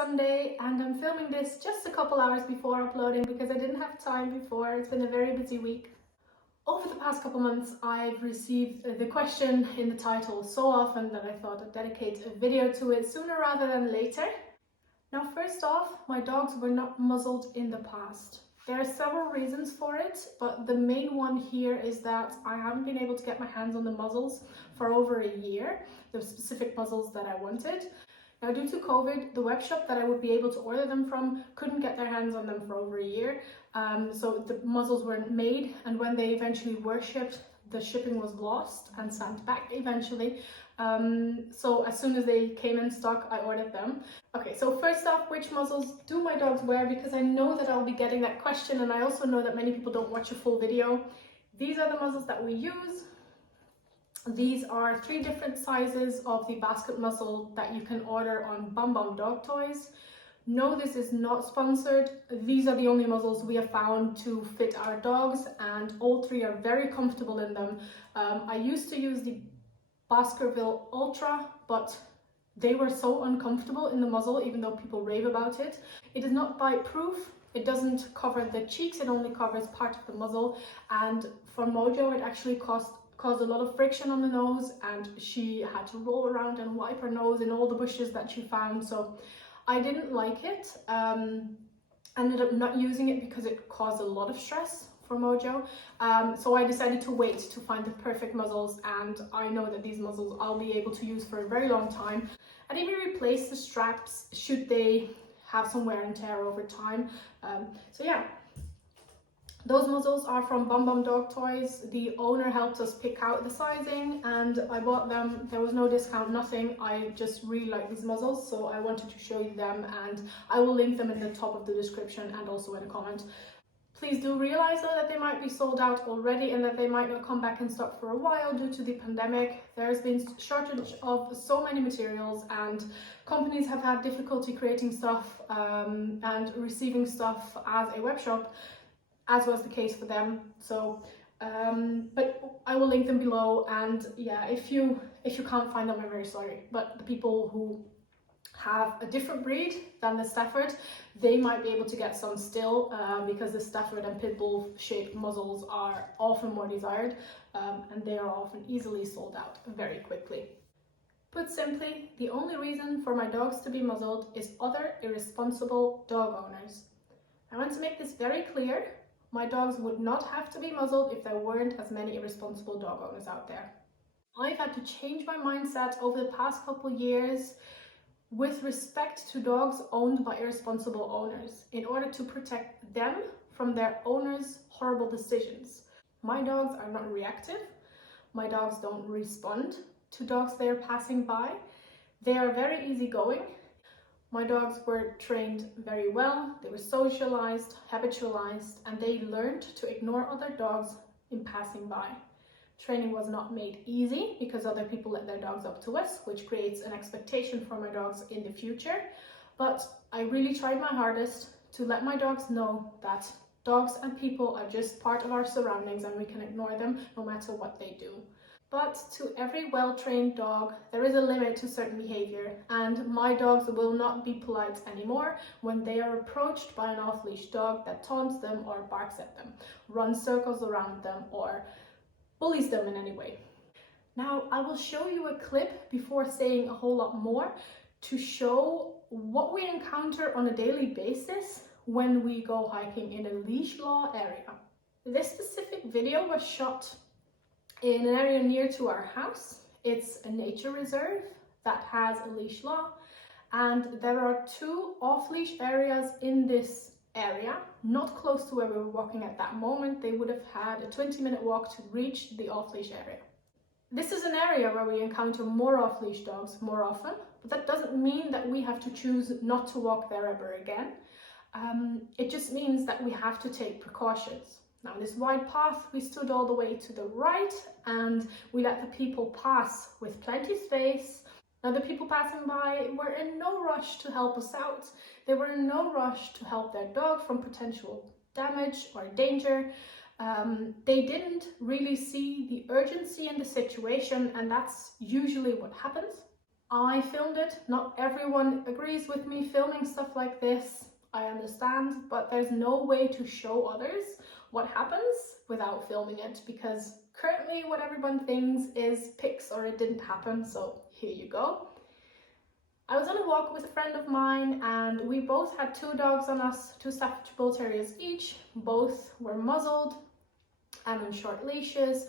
Sunday and I'm filming this just a couple hours before uploading because I didn't have time before. It's been a very busy week. Over the past couple months, I've received the question in the title so often that I thought I'd dedicate a video to it sooner rather than later. Now, first off, my dogs were not muzzled in the past. There are several reasons for it, but the main one here is that I haven't been able to get my hands on the muzzles for over a year, the specific muzzles that I wanted. Now, due to COVID, the web shop that I would be able to order them from couldn't get their hands on them for over a year. So the muzzles weren't made, and when they eventually were shipped, the shipping was lost and sent back eventually. So as soon as they came in stock, I ordered them. Okay, so first off, which muzzles do my dogs wear? Because I know that I'll be getting that question, and I also know that many people don't watch a full video. These are the muzzles that we use. These are 3 different sizes of the basket muzzle that you can order on Bum Bum Dog Toys. No, this is not sponsored. These are the only muzzles we have found to fit our dogs, and all 3 are very comfortable in them. I used to use the Baskerville Ultra, but they were so uncomfortable in the muzzle, even though people rave about it. It is not bite proof. It doesn't cover the cheeks, it only covers part of the muzzle, and for Mojo it actually caused a lot of friction on the nose, and she had to roll around and wipe her nose in all the bushes that she found. So I didn't like it. Ended up not using it because it caused a lot of stress for Mojo. So I decided to wait to find the perfect muzzles, and I know that these muzzles I'll be able to use for a very long time. I'd even replace the straps should they have some wear and tear over time. So yeah. Those muzzles are from Bum Bum Dog Toys. The owner helped us pick out the sizing and I bought them. There was no discount, nothing. I just really like these muzzles, so I wanted to show you them, and I will link them in the top of the description and also in a comment. Please do realize though that they might be sold out already and that they might not come back in stock for a while due to the pandemic. There's been shortage of so many materials, and companies have had difficulty creating stuff and receiving stuff as a web shop, as was the case for them. So but I will link them below, and yeah, if you can't find them, I'm very sorry, but the people who have a different breed than the Stafford, they might be able to get some still, because the Stafford and Pitbull shaped muzzles are often more desired, and they are often easily sold out very quickly. Put simply, the only reason for my dogs to be muzzled is other irresponsible dog owners. I want to make this very clear. My dogs would not have to be muzzled if there weren't as many irresponsible dog owners out there. I've had to change my mindset over the past couple years with respect to dogs owned by irresponsible owners in order to protect them from their owners' horrible decisions. My dogs are not reactive. My dogs don't respond to dogs they are passing by. They are very easygoing. My dogs were trained very well, they were socialized, habitualized, and they learned to ignore other dogs in passing by. Training was not made easy because other people let their dogs up to us, which creates an expectation for my dogs in the future. But I really tried my hardest to let my dogs know that dogs and people are just part of our surroundings and we can ignore them no matter what they do. But to every well-trained dog, there is a limit to certain behavior, and my dogs will not be polite anymore when they are approached by an off-leash dog that taunts them or barks at them, runs circles around them, or bullies them in any way. Now, I will show you a clip before saying a whole lot more to show what we encounter on a daily basis when we go hiking in a leash law area. This specific video was shot in an area near to our house. It's a nature reserve that has a leash law, and there are 2 off-leash areas in this area, not close to where we were walking at that moment. They would have had a 20-minute walk to reach the off-leash area. This is an area where we encounter more off-leash dogs more often, but that doesn't mean that we have to choose not to walk there ever again. It just means that we have to take precautions. Now, this wide path, we stood all the way to the right and we let the people pass with plenty of space. Now, the people passing by were in no rush to help us out. They were in no rush to help their dog from potential damage or danger. They didn't really see the urgency in the situation, and that's usually what happens. I filmed it. Not everyone agrees with me filming stuff like this. I understand, but there's no way to show others what happens without filming it, because currently what everyone thinks is pics or it didn't happen, so here you go. I was on a walk with a friend of mine and we both had two dogs on us, two Staffordshire Bull Terriers each. Both were muzzled and on short leashes.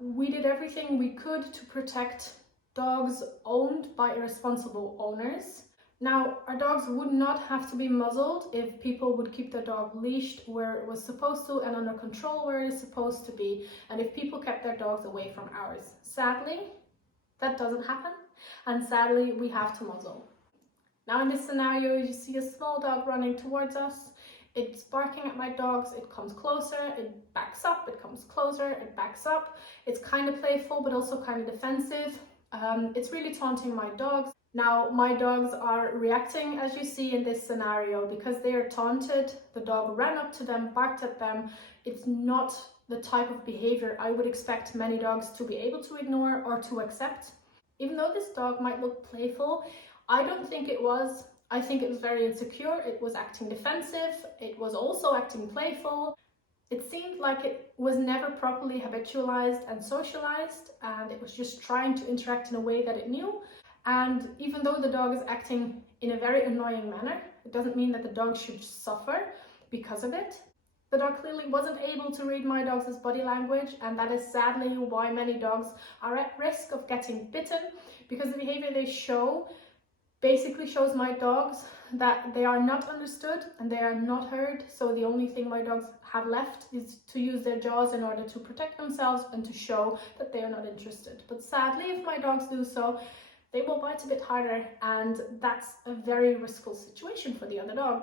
We did everything we could to protect dogs owned by irresponsible owners. Now, our dogs would not have to be muzzled if people would keep their dog leashed where it was supposed to and under control where it is supposed to be, and if people kept their dogs away from ours. Sadly, that doesn't happen, and sadly, we have to muzzle. Now, in this scenario, you see a small dog running towards us. It's barking at my dogs, it comes closer, it backs up, it comes closer, it backs up. It's kind of playful, but also kind of defensive. It's really taunting my dogs. Now, my dogs are reacting, as you see in this scenario, because they are taunted. The dog ran up to them, barked at them. It's not the type of behavior I would expect many dogs to be able to ignore or to accept. Even though this dog might look playful, I don't think it was. I think it was very insecure. It was acting defensive. It was also acting playful. It seemed like it was never properly habitualized and socialized, and it was just trying to interact in a way that it knew. And even though the dog is acting in a very annoying manner, it doesn't mean that the dog should suffer because of it. The dog clearly wasn't able to read my dog's body language, and that is sadly why many dogs are at risk of getting bitten, because the behavior they show basically shows my dogs that they are not understood and they are not heard. So the only thing my dogs have left is to use their jaws in order to protect themselves and to show that they are not interested. But sadly, if my dogs do so, they will bite a bit harder, and that's a very risky situation for the other dog.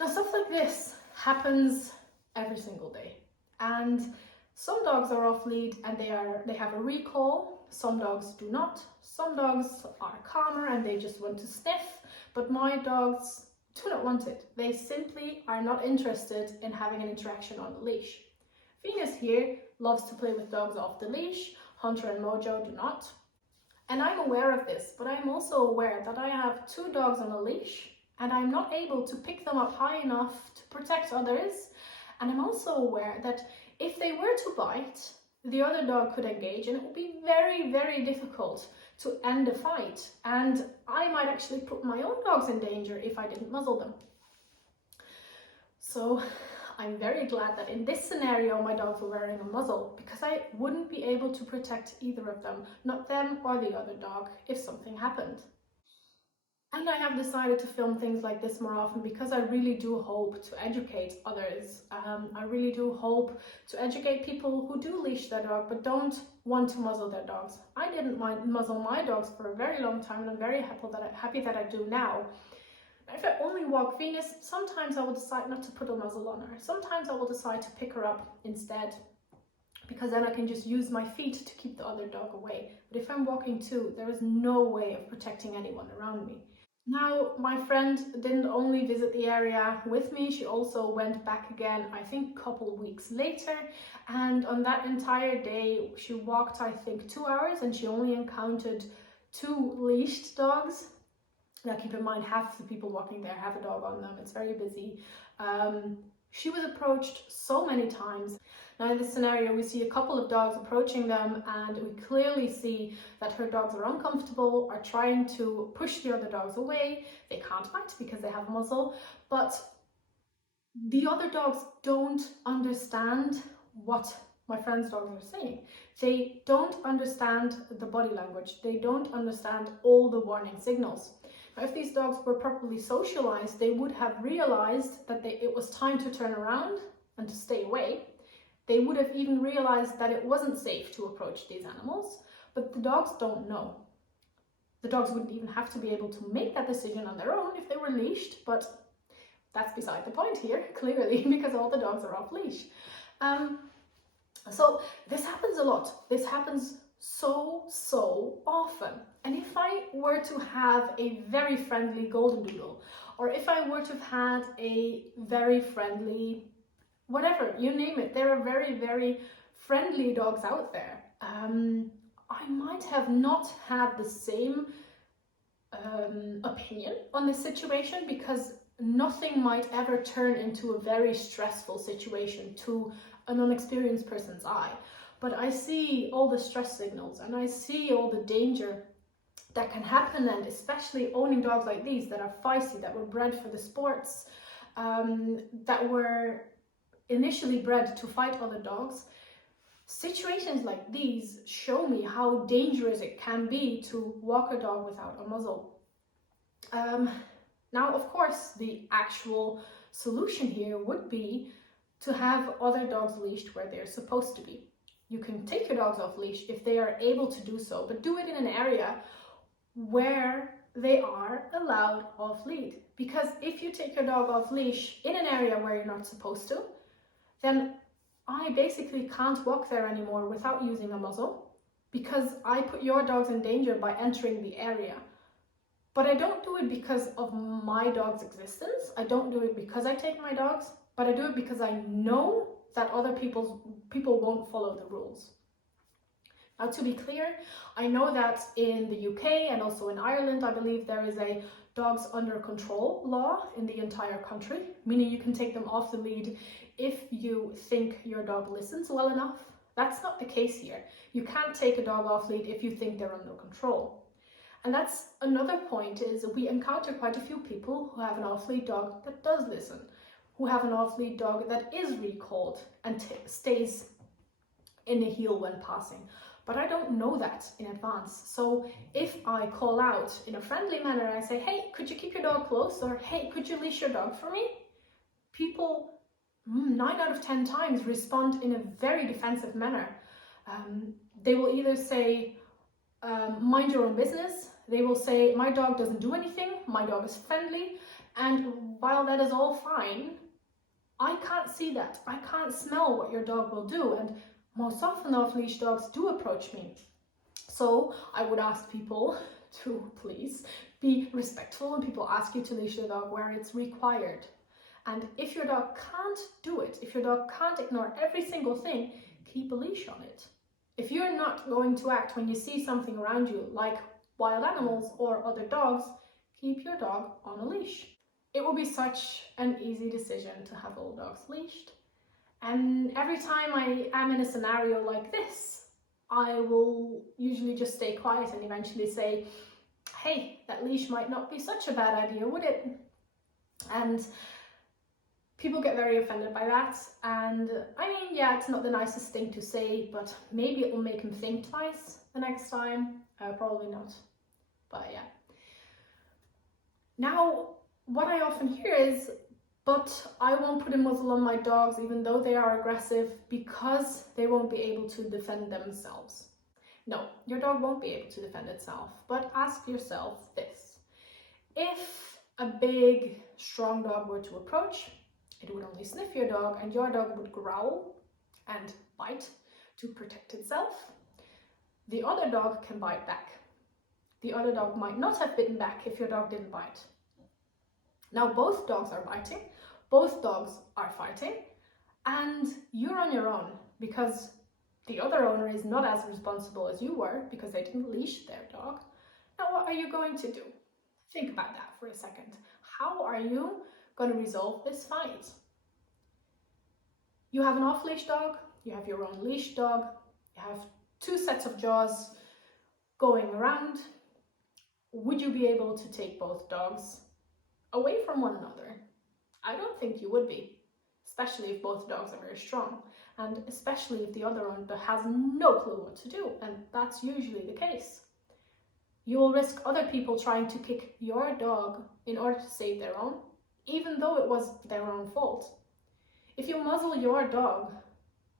Now, stuff like this happens every single day, and some dogs are off lead and they have a recall. Some dogs do not. Some dogs are calmer and they just want to sniff, but my dogs do not want it. They simply are not interested in having an interaction on the leash. Venus here loves to play with dogs off the leash. Hunter and Mojo do not. And I'm aware of this, but I'm also aware that I have two dogs on a leash and I'm not able to pick them up high enough to protect others. And I'm also aware that if they were to bite, the other dog could engage and it would be very, very difficult to end a fight. And I might actually put my own dogs in danger if I didn't muzzle them. So I'm very glad that in this scenario my dogs were wearing a muzzle, because I wouldn't be able to protect either of them, not them or the other dog, if something happened. And I have decided to film things like this more often because I really do hope to educate others. I really do hope to educate people who do leash their dog but don't want to muzzle their dogs. I didn't muzzle my dogs for a very long time, and I'm very happy that I do now. If I only walk Venus, sometimes I will decide not to put a muzzle on her. Sometimes I will decide to pick her up instead, because then I can just use my feet to keep the other dog away. But if I'm walking too, there is no way of protecting anyone around me. Now, my friend didn't only visit the area with me, she also went back again, I think a couple of weeks later. And on that entire day, she walked, I think, 2 hours, and she only encountered 2 leashed dogs. Now, keep in mind, half the people walking there have a dog on them. It's very busy. She was approached so many times. Now, in this scenario, we see a couple of dogs approaching them, and we clearly see that her dogs are uncomfortable, are trying to push the other dogs away. They can't bite because they have a muzzle, but the other dogs don't understand what my friend's dogs are saying. They don't understand the body language. They don't understand all the warning signals. Now, if these dogs were properly socialized, they would have realized that it was time to turn around and to stay away. They would have even realized that it wasn't safe to approach these animals, but the dogs don't know. The dogs wouldn't even have to be able to make that decision on their own if they were leashed, but that's beside the point here, clearly, because all the dogs are off leash. So this happens a lot. This happens so often. And if I were to have a very friendly golden doodle, or if I were to have had a very friendly, whatever, you name it, there are very, very friendly dogs out there. I might have not had the same opinion on this situation, because nothing might ever turn into a very stressful situation to an unexperienced person's eye. But I see all the stress signals and I see all the danger that can happen, and especially owning dogs like these that are feisty, that were bred for the sports, that were initially bred to fight other dogs. Situations like these show me how dangerous it can be to walk a dog without a muzzle. Now, of course, the actual solution here would be to have other dogs leashed where they're supposed to be. You can take your dogs off leash if they are able to do so, but do it in an area where they are allowed off lead. Because if you take your dog off leash in an area where you're not supposed to, then I basically can't walk there anymore without using a muzzle, because I put your dogs in danger by entering the area. But I don't do it because of my dog's existence. I don't do it because I take my dogs, but I do it because I know that other people won't follow the rules. Now, to be clear, I know that in the UK and also in Ireland, I believe there is a dogs under control law in the entire country, meaning you can take them off the lead if you think your dog listens well enough. That's not the case here. You can't take a dog off lead if you think they're under control. And that's another point, is we encounter quite a few people who have an off-lead dog that does listen, who have an off-lead dog that is recalled and stays in a heel when passing. But I don't know that in advance. So if I call out in a friendly manner, I say, hey, could you keep your dog close? Or hey, could you leash your dog for me? People 9 out of 10 times respond in a very defensive manner. They will either say, mind your own business. They will say, my dog doesn't do anything, my dog is friendly. And while that is all fine, I can't see that. I can't smell what your dog will do. And most often off-leash dogs do approach me. So I would ask people to please be respectful when people ask you to leash their dog where it's required. And if your dog can't do it, if your dog can't ignore every single thing, keep a leash on it. If you're not going to act when you see something around you, like wild animals or other dogs, keep your dog on a leash. It will be such an easy decision to have all dogs leashed. And every time I am in a scenario like this, I will usually just stay quiet and eventually say, hey, that leash might not be such a bad idea, would it? And people get very offended by that. And I mean, yeah, it's not the nicest thing to say, but maybe it will make them think twice the next time. Probably not, but yeah. Now, what I often hear is, but I won't put a muzzle on my dogs even though they are aggressive, because they won't be able to defend themselves. No, your dog won't be able to defend itself, but ask yourself this. If a big, strong dog were to approach, it would only sniff your dog and your dog would growl and bite to protect itself. The other dog can bite back. The other dog might not have bitten back if your dog didn't bite. Now both dogs are biting, both dogs are fighting, and you're on your own because the other owner is not as responsible as you were because they didn't leash their dog. Now what are you going to do? Think about that for a second. How are you going to resolve this fight? You have an off-leash dog, you have your own leash dog, you have 2 sets of jaws going around. Would you be able to take both dogs away from one another? I don't think you would be, especially if both dogs are very strong, and especially if the other one has no clue what to do, and that's usually the case. You will risk other people trying to kick your dog in order to save their own, even though it was their own fault. If you muzzle your dog,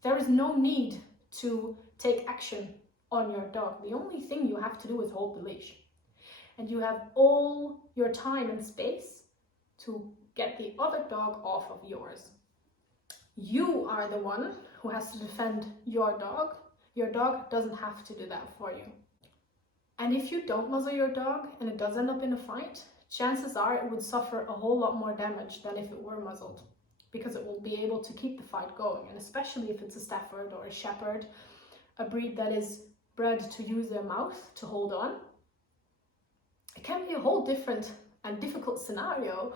there is no need to take action on your dog. The only thing you have to do is hold the leash. And you have all your time and space to get the other dog off of yours. You are the one who has to defend your dog. Your dog doesn't have to do that for you. And if you don't muzzle your dog and it does end up in a fight, chances are it would suffer a whole lot more damage than if it were muzzled, because it will be able to keep the fight going. And especially if it's a Stafford or a Shepherd, a breed that is bred to use their mouth to hold on, it can be a whole different and difficult scenario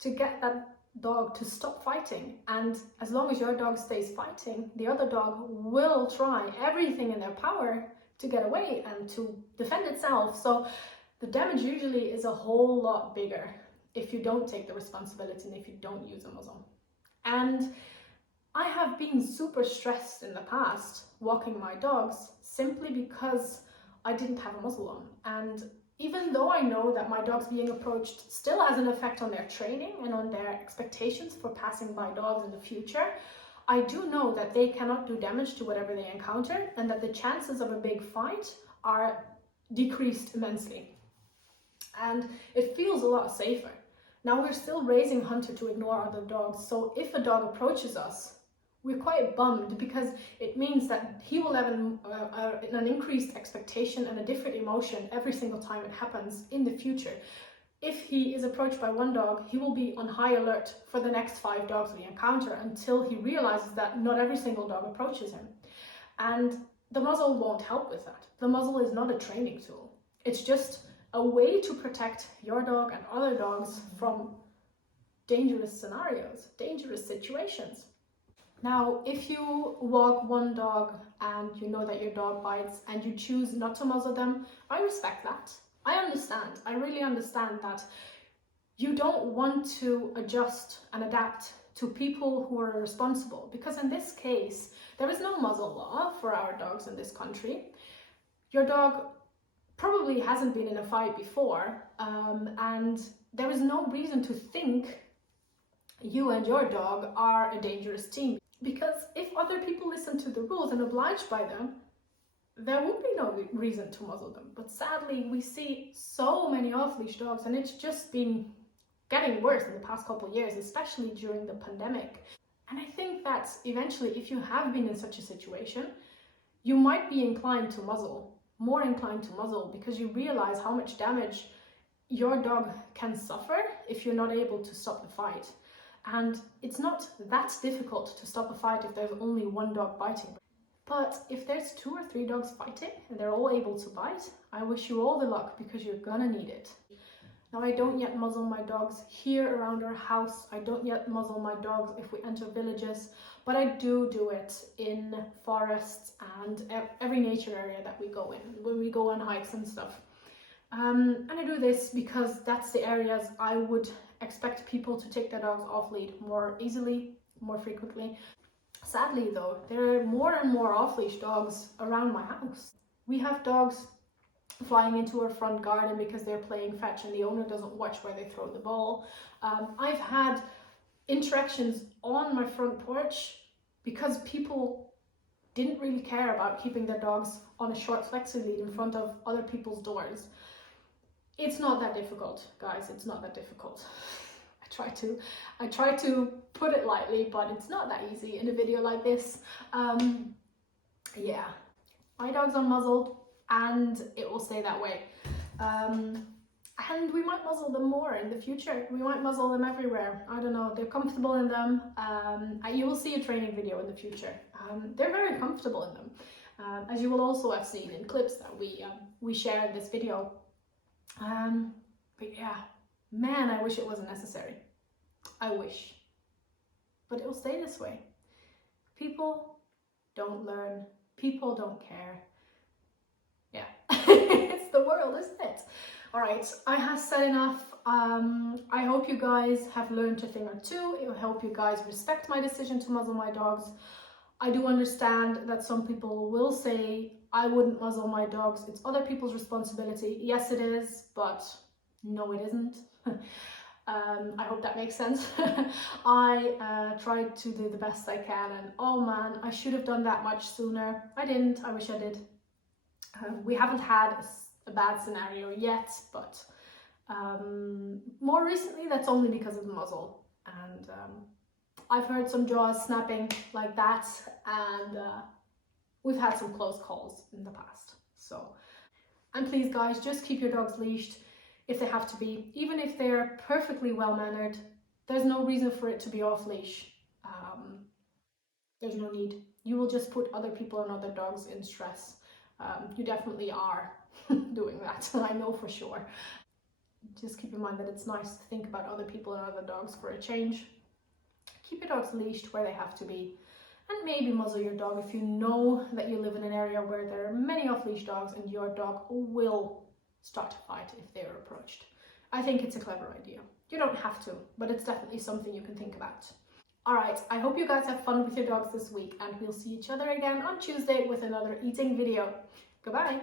to get that dog to stop fighting. And as long as your dog stays fighting, the other dog will try everything in their power to get away and to defend itself. So the damage usually is a whole lot bigger if you don't take the responsibility and if you don't use a muzzle. And I have been super stressed in the past walking my dogs simply because I didn't have a muzzle on. And even though I know that my dogs being approached still has an effect on their training and on their expectations for passing by dogs in the future, I do know that they cannot do damage to whatever they encounter and that the chances of a big fight are decreased immensely. And it feels a lot safer. Now we're still raising Hunter to ignore other dogs, so if a dog approaches us, we're quite bummed because it means that he will have an increased expectation and a different emotion every single time it happens in the future. If he is approached by one dog, he will be on high alert for the next 5 dogs we encounter until he realizes that not every single dog approaches him. And the muzzle won't help with that. The muzzle is not a training tool. It's just a way to protect your dog and other dogs from dangerous scenarios, dangerous situations. Now, if you walk one dog and you know that your dog bites and you choose not to muzzle them, I respect that. I understand. I really understand that you don't want to adjust and adapt to people who are irresponsible, because in this case, there is no muzzle law for our dogs in this country. Your dog probably hasn't been in a fight before, and there is no reason to think you and your dog are a dangerous team. Because if other people listen to the rules and oblige by them, there would be no reason to muzzle them. But sadly, we see so many off-leash dogs, and it's just been getting worse in the past couple of years, especially during the pandemic. And I think that eventually, if you have been in such a situation, you might be inclined to muzzle, more inclined to muzzle, because you realize how much damage your dog can suffer if you're not able to stop the fight. And it's not that difficult to stop a fight if there's only one dog biting. But if there's 2 or 3 dogs fighting and they're all able to bite, I wish you all the luck, because you're gonna need it. Now, I don't yet muzzle my dogs here around our house. I don't yet muzzle my dogs if we enter villages, but I do it in forests and every nature area that we go in, when we go on hikes and stuff. And I do this because that's the areas I would expect people to take their dogs off lead more easily, more frequently. Sadly though, there are more and more off-leash dogs around my house. We have dogs flying into our front garden because they're playing fetch and the owner doesn't watch where they throw the ball. I've had interactions on my front porch because people didn't really care about keeping their dogs on a short flexi lead in front of other people's doors. It's not that difficult, guys. It's not that difficult. I try to put it lightly, but it's not that easy in a video like this. Yeah, my dog's unmuzzled and it will stay that way. And we might muzzle them more in the future. We might muzzle them everywhere. I don't know, they're comfortable in them. You will see a training video in the future. They're very comfortable in them. As you will also have seen in clips that we shared this video. But yeah, man, I wish it wasn't necessary. I wish. But it will stay this way. People don't learn. People don't care. Yeah, it's the world, isn't it? All right, I have said enough. I hope you guys have learned a thing or two. I hope you guys respect my decision to muzzle my dogs. I do understand that some people will say, I wouldn't muzzle my dogs. It's other people's responsibility. Yes, it is, but no, it isn't. I hope that makes sense. I tried to do the best I can, and oh man, I should have done that much sooner. I didn't. I wish I did. We haven't had a bad scenario yet, but more recently that's only because of the muzzle. And I've heard some jaws snapping like that, and we've had some close calls in the past. So, and please guys, just keep your dogs leashed if they have to be. Even if they're perfectly well mannered, there's no reason for it to be off leash. There's no need. You will just put other people and other dogs in stress. you definitely are doing that, I know for sure. Just keep in mind that it's nice to think about other people and other dogs for a change. Keep your dogs leashed where they have to be, and maybe muzzle your dog if you know that you live in an area where there are many off-leash dogs and your dog will start to fight if they are approached. I think it's a clever idea. You don't have to, but it's definitely something you can think about. Alright, I hope you guys have fun with your dogs this week, and we'll see each other again on Tuesday with another eating video. Goodbye!